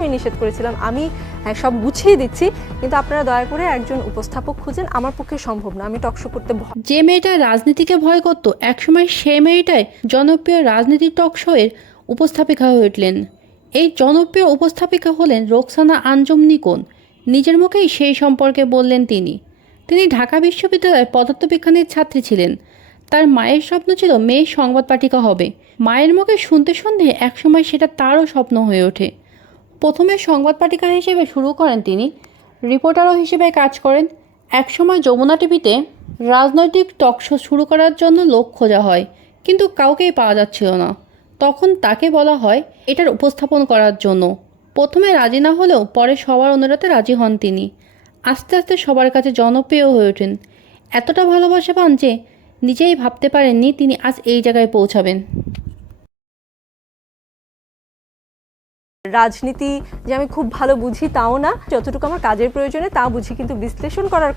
আমি নিষেধ করেছিলাম আমি হ্যাঁ, সব গুছিয়ে দিচ্ছি কিন্তু আপনারা দয়া করে একজন উপস্থাপক খুঁজেন আমার পক্ষে সম্ভব না আমি টকশো করতে যে মেয়েটা রাজনীতিকে ভয় করত একসময় সে মেয়েটাই জনপ্রিয় রাজনীতির টক শোয়ের উপস্থাপিকা হয়ে উঠলেন। এই জনপ্রিয় উপস্থাপিকা হলেন রোকসানা আঞ্জম নিকোন। নিজের মুখেই সেই সম্পর্কে বললেন তিনি। তিনি ঢাকা বিশ্ববিদ্যালয়ের পদার্থবিজ্ঞানের ছাত্রী ছিলেন। তার মায়ের স্বপ্ন ছিল মেয়ে সংবাদ পাঠিকা হবে। মায়ের মুখে শুনতে শুনতে একসময় সেটা তারও স্বপ্ন হয়ে ওঠে। প্রথমে সংবাদ পাঠিকা হিসেবে শুরু করেন তিনি। রিপোর্টারও হিসেবে কাজ করেন। একসময় যমুনা টিভিতে রাজনৈতিক টক শো শুরু করার জন্য লোক খোঁজা হয়, কিন্তু কাউকেই পাওয়া যাচ্ছিল না। তখন তাকে বলা হয়, এটার উপস্থাপন করার জন্য। প্রথমে রাজি না হলেও পরে সবার অনুরোধে রাজি হন তিনি। আস্তে আস্তে সবার কাছে জনপ্রিয় হয়ে ওঠেন। এতটা ভালোবাসা পান যে নিজেই ভাবতে পারেননি তিনি আজ এই জায়গায় পৌঁছাবেন। রাজনীতি যে আমি খুব ভালো বুঝি তাও না। যতটুকু আমার কাজের প্রয়োজনে তা বুঝি, কিন্তু বিশ্লেষণ করার